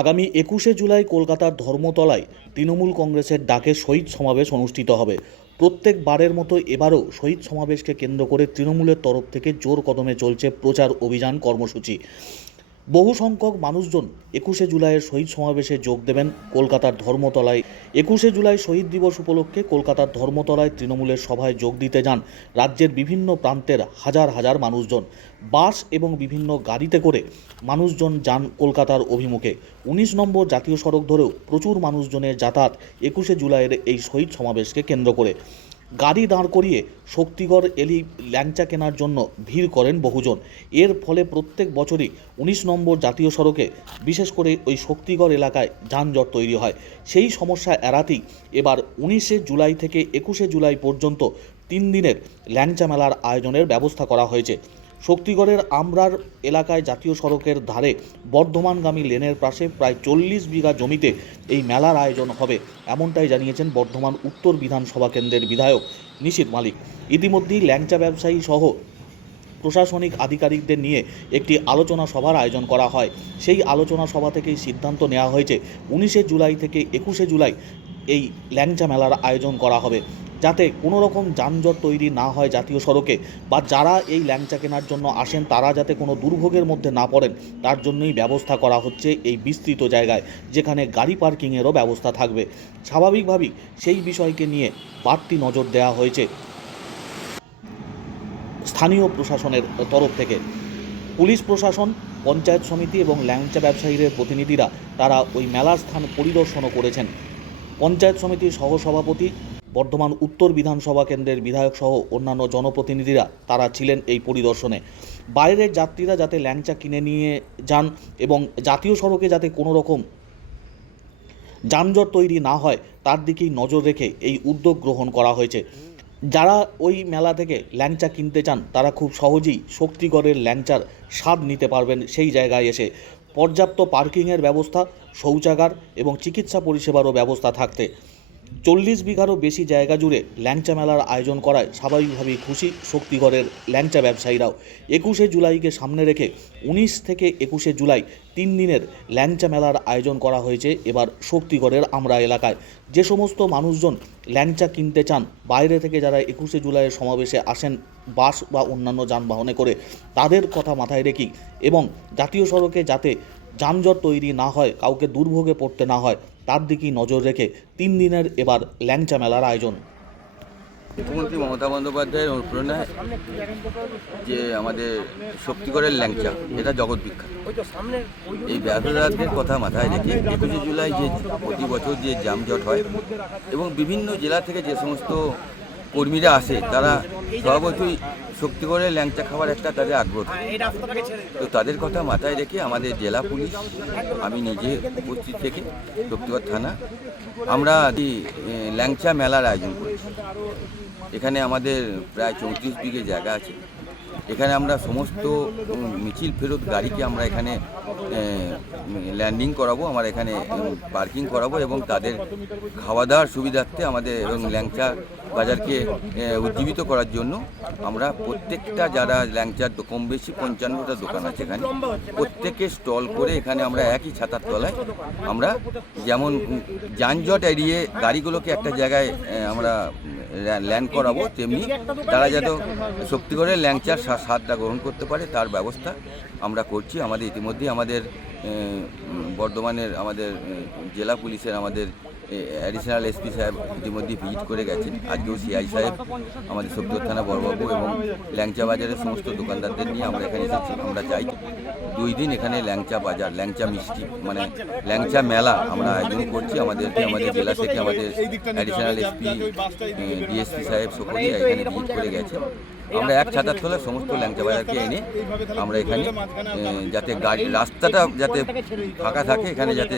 আগামী একুশে জুলাই কলকাতার ধর্মতলায় তৃণমূল কংগ্রেসের ডাকে শহীদ সমাবেশ অনুষ্ঠিত হবে। প্রত্যেক বারের মতো এবারও শহীদ সমাবেশকে কেন্দ্র করে তৃণমূলের তরফ থেকে জোর কদমে চলছে প্রচার অভিযান কর্মসূচি। বহু সংখ্যক মানুষজন একুশে জুলাইয়ের শহীদ সমাবেশে যোগ দেবেন কলকাতার ধর্মতলায়। একুশে জুলাই শহীদ দিবস উপলক্ষে কলকাতার ধর্মতলায় তৃণমূলের সভায় যোগ দিতে যান রাজ্যের বিভিন্ন প্রান্তের হাজার হাজার মানুষজন। বাস এবং বিভিন্ন গাড়িতে করে মানুষজন যান কলকাতার অভিমুখে। উনিশ নম্বর জাতীয় সড়ক ধরেও প্রচুর মানুষজনের যাতায়াত একুশে জুলাইয়ের এই শহীদ সমাবেশকে কেন্দ্র করে। গাড়ি দাঁড় করিয়ে শক্তিগড় এলি ল্যাংচা কেনার জন্য ভিড় করেন বহুজন। এর ফলে প্রত্যেক বছরই উনিশ নম্বর জাতীয় সড়কে, বিশেষ করে ওই শক্তিগড় এলাকায় যানজট তৈরি হয়। সেই সমস্যা এড়াতেই এবার উনিশে জুলাই থেকে একুশে জুলাই পর্যন্ত তিন দিনের ল্যাংচা মেলার আয়োজনের ব্যবস্থা করা হয়েছে। শক্তিগড়ের আমরার এলাকায় জাতীয় সড়কের ধারে বর্ধমানগামী লেনের পাশে প্রায় চল্লিশ বিঘা জমিতে এই মেলার আয়োজন হবে, এমনটাই জানিয়েছেন বর্ধমান উত্তর বিধানসভা কেন্দ্রের বিধায়ক নিশীত মালিক। ইতিমধ্যেই ল্যাংচা ব্যবসায়ী সহ প্রশাসনিক আধিকারিকদের নিয়ে একটি আলোচনা সভার আয়োজন করা হয়। সেই আলোচনা সভা থেকেই সিদ্ধান্ত নেওয়া হয়েছে, উনিশে জুলাই থেকে একুশে জুলাই এই ল্যাংচা মেলার আয়োজন করা হবে। যাতে কোনো রকম যানজট তৈরি না হয় জাতীয় সড়কে বা যারা এই ল্যাংচা কেনার জন্য আসেন, তারা যাতে কোনো দুর্ভোগের মধ্যে না পড়েন, তার জন্যই ব্যবস্থা করা হচ্ছে এই বিস্তৃত জায়গায়, যেখানে গাড়ি পার্কিংয়েরও ব্যবস্থা থাকবে। স্বাভাবিকভাবেই সেই বিষয়কে নিয়ে বাড়তি নজর দেওয়া হয়েছে স্থানীয় প্রশাসনের তরফ থেকে। পুলিশ প্রশাসন, পঞ্চায়েত সমিতি এবং ল্যাংচা ব্যবসায়ীদের প্রতিনিধিরা, তারা ওই মেলার স্থান পরিদর্শনও করেছেন। পঞ্চায়েত সমিতির সহসভাপতি, বর্ধমান উত্তর বিধানসভা কেন্দ্রের বিধায়ক সহ অন্যান্য জনপ্রতিনিধিরা তারা ছিলেন এই পরিদর্শনে। বাইরের যাত্রীরা যাতে ল্যাংচা কিনে নিয়ে যান এবং জাতীয় সড়কে যাতে কোনো রকম যানজট তৈরি না হয়, তার দিকেই নজর রেখে এই উদ্যোগ গ্রহণ করা হয়েছে। যারা ওই মেলা থেকে ল্যাংচা কিনতে চান, তারা খুব সহজেই শক্তিগড়ের ল্যাংচার স্বাদ নিতে পারবেন সেই জায়গায় এসে। পর্যাপ্ত পার্কিংয়ের ব্যবস্থা শৌচাগার এবং চিকিৎসা পরিষেবারও ব্যবস্থা থাকতে চল্লিশ বিঘারও বেশি জায়গা জুড়ে ল্যাংচা মেলার আয়োজন করায় স্বাভাবিকভাবেই খুশি শক্তিগড়ের ল্যাংচা ব্যবসায়ীরাও। একুশে জুলাইকে সামনে রেখে উনিশ থেকে একুশে জুলাই তিন দিনের ল্যাংচা মেলার আয়োজন করা হয়েছে এবার শক্তিগড়ের আমরা এলাকায়। যে সমস্ত মানুষজন ল্যাংচা কিনতে চান, বাইরে থেকে যারা একুশে জুলাইয়ের সমাবেশে আসেন, বাস বা অন্যান্য যানবাহনে করে, তাদের কথা মাথায় রেখেই এবং জাতীয় সড়কে যাতে যানজট তৈরি না হয়, কাউকে দুর্ভোগে পড়তে না হয়, তার দিকেই নজর রেখে তিন দিনের এবার ল্যাংচা মেলার আয়োজন। মুখ্যমন্ত্রী মমতা বন্দ্যোপাধ্যায়ের অনুপ্রেরণায় যে আমাদের শক্তিগড়ের ল্যাংচা, এটা জগৎ বিখ্যাত। এই ব্যবসাদারদের কথা মাথায় রেখে একুশে জুলাই যে প্রতি বছর যে যানজট হয় এবং বিভিন্ন জেলা থেকে যে সমস্ত কর্মীরা আসে, তারা স্বভাবতই করে ল্যাংচা খাবার একটা তাদের আগ্রহ তো তাদের কথা মাথায় রেখে আমাদের জেলা পুলিশ, আমি নিজে উপস্থিত থেকে শক্তিগড় থানা, আমরা ল্যাংচা মেলার আয়োজন করেছি। এখানে আমাদের প্রায় চৌত্রিশ বিঘে জায়গা আছে। এখানে আমরা সমস্ত মিছিল ফেরত গাড়িকে আমরা এখানে ল্যান্ডিং করাবো, আমরা এখানে পার্কিং করাবো এবং তাদের খাওয়া দাওয়ার সুবিধার্থে আমাদের এবং ল্যাংচা বাজারকে উজ্জীবিত করার জন্য আমরা প্রত্যেকটা যারা ল্যাংচার কম বেশি পঞ্চান্নটা দোকান আছে এখানে, প্রত্যেকে স্টল করে এখানে আমরা একই ছাতার তলায় আমরা যেমন যানজট এড়িয়ে গাড়িগুলোকে একটা জায়গায় আমরা ল্যান্ড করাবো, তেমনি তারা যাতে শক্তিগড়ের ল্যাংচার স্বা- স্বাদটা গ্রহণ করতে পারে, তার ব্যবস্থা আমরা করছি। আমাদের ইতিমধ্যেই আমাদের বর্ধমানের আমাদের জেলা পুলিশের আমাদের অ্যাডিশনাল এসপি সাহেব ইতিমধ্যে ভিজিট করে গেছেন। আজকেও সিআই সাহেব, আমাদের সবদর থানা বড়বাবু এবং ল্যাংচা বাজারের সমস্ত দোকানদারদের নিয়ে আমরা এখানে এসেছি। আমরা চাই দুই দিন এখানে ল্যাংচা বাজার, ল্যাংচা মিষ্টি মানে ল্যাংচা মেলা আমরা আয়োজন করছি। আমাদের আমাদের জেলা থেকে আমাদের অ্যাডিশনাল এসপি ডিএসপি সাহেব সকলেই এখানে ভিজিট করে গেছে আমরা এক ছাতার তলায় সমস্ত ল্যাংচা বাজারকে এনে আমরা এখানে যাতে গাড়ি, রাস্তাটা যাতে ফাঁকা থাকে, এখানে যাতে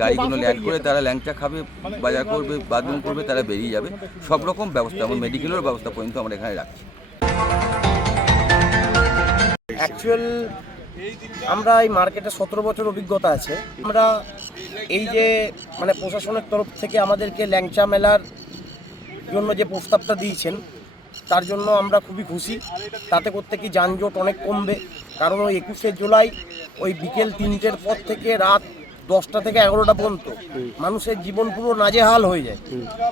গাড়িগুলো ল্যান্ড করে তারা ল্যাংচা খাবে, বাজার করবে, বাথরুম করবে, তারা বেরিয়ে যাবে। সব রকম ব্যবস্থা এবং মেডিকেলের ব্যবস্থা পর্যন্ত আমরা এখানে রাখছি। অ্যাকচুয়াল আমরা এই মার্কেটে সতেরো বছর অভিজ্ঞতা আছে। আমরা এই যে মানে প্রশাসনের তরফ থেকে আমাদেরকে ল্যাংচা মেলার জন্য যে প্রস্তাবটা দিয়েছেন তার জন্য আমরা খুবই খুশি। তাতে করতে কি যানজট অনেক কমবে। কারণ ওই একুশে জুলাই ওই বিকেল তিনটের পর থেকে রাত দশটা থেকে এগারোটা পর্যন্ত মানুষের জীবন পুরো নাজেহাল হয়ে যায়।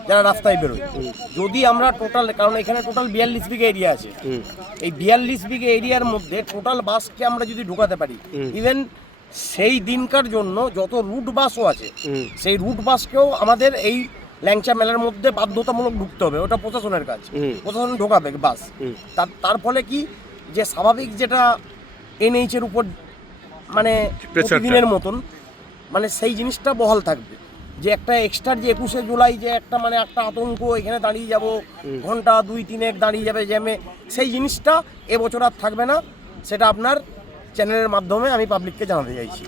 যারা রাস্তায় বেরোয়। যদি আমরা টোটাল কারণ এখানে টোটাল বিয়াল্লিশ বিঘা এরিয়া আছে। এই বিয়াল্লিশ বিঘা এরিয়ার মধ্যে টোটাল বাসকে আমরা যদি ঢোকাতে পারি ইভেন সেই দিনকার জন্য যত রুট বাসও আছে, সেই রুট বাসকেও আমাদের এই ল্যাংচা মেলার মধ্যে বাধ্যতামূলক ঢুকতে হবে ওটা প্রশাসনের কাজ। প্রশাসন ঢোকাবে বাস। তার তার ফলে কি? যে স্বাভাবিক যেটা এনএইচের উপর মানে প্রতিদিনের মতন মানে সেই জিনিসটা বহাল থাকবে। যে একটা এক্সট্রা যে একুশে জুলাই যে একটা মানে একটা আতঙ্ক এখানে দাঁড়িয়ে যাব ঘণ্টা দুই তিনেক দাঁড়িয়ে যাবে জ্যামে সেই জিনিসটা এবছর আর থাকবে না সেটা আপনার চ্যানেলের মাধ্যমে আমি পাবলিককে জানাতে চাইছি।